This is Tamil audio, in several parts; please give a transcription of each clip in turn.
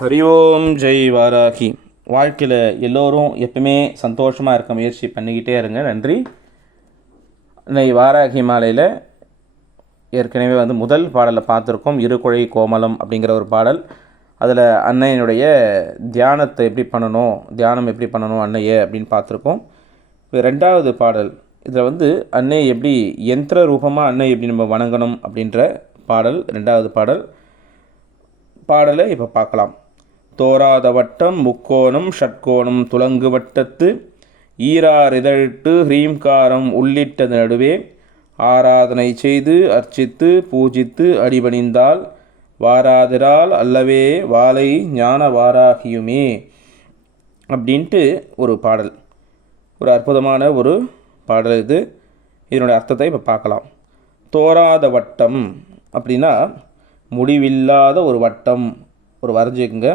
ஹரி ஓம் ஜெய் வாராகி. வாழ்க்கையில் எல்லோரும் எப்பவுமே சந்தோஷமாக இருக்க முயற்சி பண்ணிக்கிட்டே இருங்க. நன்றி. இன்னைக்கு வாராகி மாலையில் ஏற்கனவே முதல் பாடலில் பார்த்துருக்கோம், இருகுழை கோமலம் அப்படிங்கிற ஒரு பாடல். அதில் அன்னையினுடைய தியானத்தை எப்படி பண்ணணும், தியானம் எப்படி பண்ணணும் அன்னையை அப்படின்னு பார்த்துருக்கோம். இப்போ ரெண்டாவது பாடல், இதில் அன்னை எப்படி யந்திர ரூபமாக அன்னை எப்படி நம்ம வணங்கணும் அப்படின்ற பாடல், ரெண்டாவது பாடலை இப்போ பார்க்கலாம். தோராத வட்டம் முக்கோணம் ஷட்கோணம் துலங்கு வட்டத்து ஈரார் இதழிட்டு ஹ்ரீம்காரம் உள்ளிட்டது நடுவே ஆராதனை செய்து அர்ச்சித்து பூஜித்து அடிபணிந்தால் வாராதிரால் அல்லவே வாலை ஞான வாராகியுமே அப்படின்ட்டு ஒரு பாடல். ஒரு அற்புதமான ஒரு பாடல் இது. இதனுடைய அர்த்தத்தை இப்போ பார்க்கலாம். தோராத வட்டம் அப்படின்னா முடிவில்லாத ஒரு வட்டம் ஒரு வரைஞ்சிக்குங்க.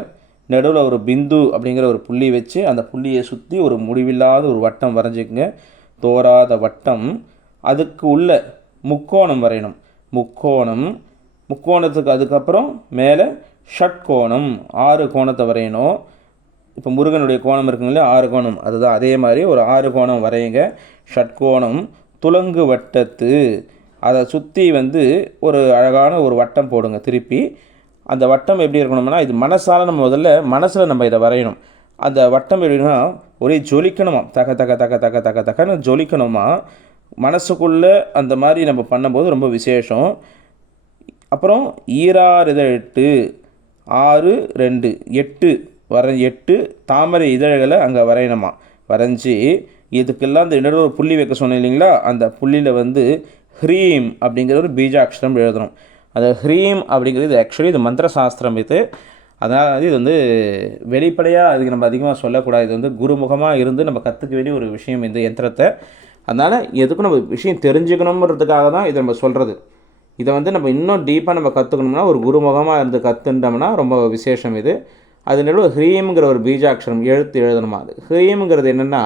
நடுவில் ஒரு பிந்து அப்படிங்கிற ஒரு புள்ளி வச்சு அந்த புள்ளியை சுற்றி ஒரு முடிவில்லாத ஒரு வட்டம் வரைஞ்சிக்குங்க. தோராத வட்டம். அதுக்கு உள்ள முக்கோணம் வரையணும். முக்கோணத்துக்கு அதுக்கப்புறம் மேலே ஷட்கோணம் 6 கோணத்தை வரையணும். இப்போ முருகனுடைய கோணம் இருக்குங்களே 6 கோணம், அதுதான் அதே மாதிரி ஒரு 6 கோணம் வரையுங்க. ஷட்கோணம் துலங்கு வட்டத்து, அதை சுற்றி ஒரு அழகான ஒரு வட்டம் போடுங்க. திருப்பி அந்த வட்டம் எப்படி இருக்கணும்னா, இது மனசால் நம்ம முதல்ல மனசில் நம்ம இதை வரையணும். அந்த வட்டம் எப்படின்னா ஒரே ஜொலிக்கணுமா, தக்க தக்க தக்க தக்க தக்க தக்கன்னு ஜொலிக்கணுமா. மனசுக்குள்ளே அந்த மாதிரி நம்ம பண்ணும்போது ரொம்ப விசேஷம். அப்புறம் ஈரார் இதழிட்டு 6 2 8 தாமரை இதழ்களை அங்கே வரையணுமா. வரைஞ்சி இதுக்கெல்லாம் அந்த இன்னொரு ஒரு புள்ளி வைக்க சொன்னேன் இல்லைங்களா, அந்த புள்ளியில் ஹ்ரீம் அப்படிங்கிற ஒரு பீஜாட்சரம் எழுதணும். அந்த ஹ்ரீம் அப்படிங்கிறது ஆக்சுவலி இது மந்திர சாஸ்திரம். அதனால் இது வெளிப்படையாக அதுக்கு நம்ம அதிகமாக சொல்லக்கூடாது. இது குருமுகமாக இருந்து நம்ம கற்றுக்க வேண்டிய ஒரு விஷயம் இந்த யந்திரத்தை. அதனால் எதுக்கும் நம்ம விஷயம் தெரிஞ்சுக்கணுங்கிறதுக்காக தான் இதை நம்ம சொல்கிறது. இதை நம்ம இன்னும் டீப்பாக நம்ம கற்றுக்கணும்னா ஒரு குருமுகமாக இருந்து கற்றுட்டோம்னா ரொம்ப விசேஷம் இது. அது நடுவில் ஹ்ரீம்ங்கிற ஒரு பீஜாட்சரம் எழுத்து எழுதணுமா. அது ஹ்ரீம்ங்கிறது என்னென்னா,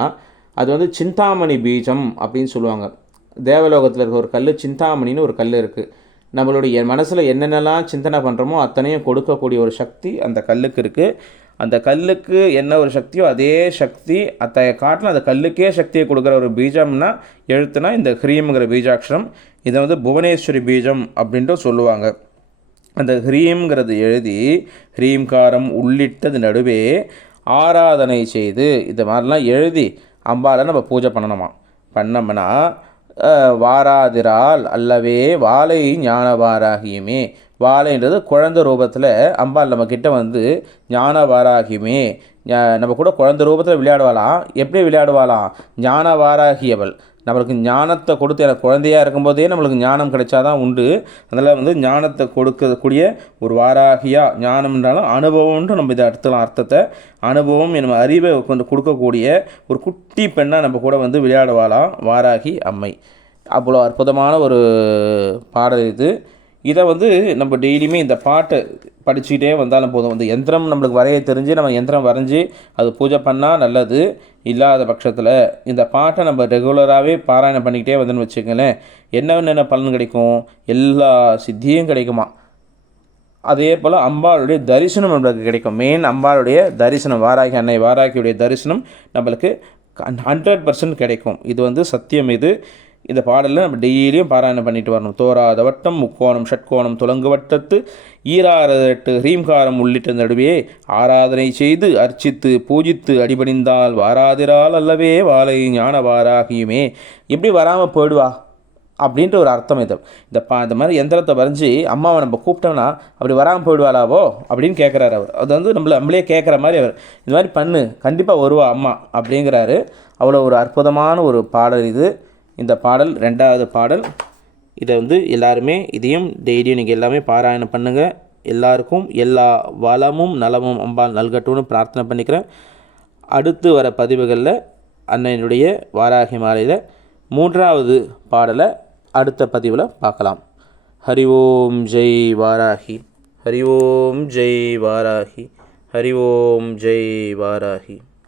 அது சிந்தாமணி பீஜம் அப்படின்னு சொல்லுவாங்க. தேவலோகத்தில் இருக்க ஒரு கல், சிந்தாமணின்னு ஒரு கல் இருக்குது. நம்மளுடைய மனசில் என்னென்னலாம் சிந்தனை பண்ணுறோமோ அத்தனையும் கொடுக்கக்கூடிய ஒரு சக்தி அந்த கல்லுக்கு இருக்குது. அந்த கல்லுக்கு என்ன ஒரு சக்தியோ அதே சக்தி காட்டில் அந்த கல்லுக்கே சக்தியை கொடுக்குற ஒரு பீஜம்னா எழுத்துனா இந்த ஹ்ரீம்ங்கிற பீஜாட்சரம். இதை புவனேஸ்வரி பீஜம் அப்படின்ட்டு சொல்லுவாங்க. அந்த ஹ்ரீம்ங்கிறது எழுதி ஹ்ரீம்காரம் உள்ளிட்டது நடுவே ஆராதனை செய்து இது மாதிரிலாம் எழுதி அம்பாவை நம்ம பூஜை பண்ணோம்னா வாராதிரால் அல்லவே வாலை ஞான வாராகியுமே. வாழைன்றது குழந்தை ரூபத்தில் அம்பாள் நம்ம கிட்ட ஞான வாராகியுமே. நம்ம கூட குழந்தை ரூபத்தில் விளையாடுவாளாம். எப்படி விளையாடுவாளாம்? ஞான வாராகியவள் நம்மளுக்கு ஞானத்தை கொடுத்து, எனக்கு குழந்தையாக இருக்கும்போதே நம்மளுக்கு ஞானம் கிடைச்சாதான் உண்டு. அதனால் ஞானத்தை கொடுக்கக்கூடிய ஒரு வாராகியா. ஞானம்ன்றாலும் அனுபவம்ன்ட்டு நம்ம இதை எடுத்துக்கலாம். அர்த்தத்தை அனுபவம் நம்ம அறிவை கொண்டு கொடுக்கக்கூடிய ஒரு குட்டி பெண்ணாக நம்ம கூட விளையாடுவாளாம் வாராகி அம்மை. அவ்வளோ அற்புதமான ஒரு பாடல் இது. இதை நம்ம டெய்லியுமே இந்த பாட்டை படிச்சுக்கிட்டே வந்தாலும் போதும். இந்த யந்திரம் நம்மளுக்கு வரைய தெரிஞ்சு நம்ம யந்திரம் வரைஞ்சி அது பூஜை பண்ணால் நல்லது. இல்லாத பட்சத்தில் இந்த பாட்டை நம்ம ரெகுலராகவே பாராயணம் பண்ணிக்கிட்டே வந்தோன்னு வச்சுக்கங்களேன், என்னென்ன பலன் கிடைக்கும்? எல்லா சித்தியும் கிடைக்குமா. அதே போல் அம்பாளுடைய தரிசனம் நம்மளுக்கு கிடைக்கும். மெயின் அம்பாளுடைய தரிசனம், வாராகி அன்னை வாராகியுடைய தரிசனம் நம்மளுக்கு 100% கிடைக்கும். இது சத்தியம். இந்த பாடலில் நம்ம டெய்லியும் பாராயணம் பண்ணிட்டு வரணும். தோராத வட்டம் முக்கோணம் ஷட்கோணம் துலங்கு வட்டத்து ஈராரட்டு ஹ்ரீம்காரம் உள்ளிட்ட நடுவே ஆராதனை செய்து அர்ச்சித்து பூஜித்து அடிபணிந்தால் வாராதிரால் அல்லவே வாலை ஞான வாராகியுமே. எப்படி வராமல் போயிடுவா அப்படின்ற ஒரு அர்த்தம் இது. இந்த மாதிரி யந்திரத்தை வரைஞ்சி அம்மாவை நம்ம கூப்பிட்டோம்னா அப்படி வராமல் போயிடுவாளாவோ அப்படின்னு கேட்குறாரு அவர். அது நம்மளே கேட்குற மாதிரி அவர் இந்த மாதிரி பண்ணு, கண்டிப்பாக வருவா அம்மா அப்படிங்கிறாரு. அவ்வளோ ஒரு அற்புதமான ஒரு பாடல் இது. இந்த பாடல் ரெண்டாவது பாடல். இதை எல்லாருமே இதையும் டெய்லியும் நீங்கள் எல்லாமே பாராயணம் பண்ணுங்கள். எல்லாருக்கும் எல்லா வளமும் நலமும் அம்பாள் நல்கட்டும்னு பிரார்த்தனை பண்ணிக்கிறேன். அடுத்து வர பதிவுகளில் அன்னையினுடைய வாராகி மாலையில் 3வது பாடலை அடுத்த பதிவில் பார்க்கலாம். ஹரி ஓம் ஜெய் வாராகி. ஹரி ஓம் ஜெய் வாராகி. ஹரி ஓம் ஜெய் வாராகி.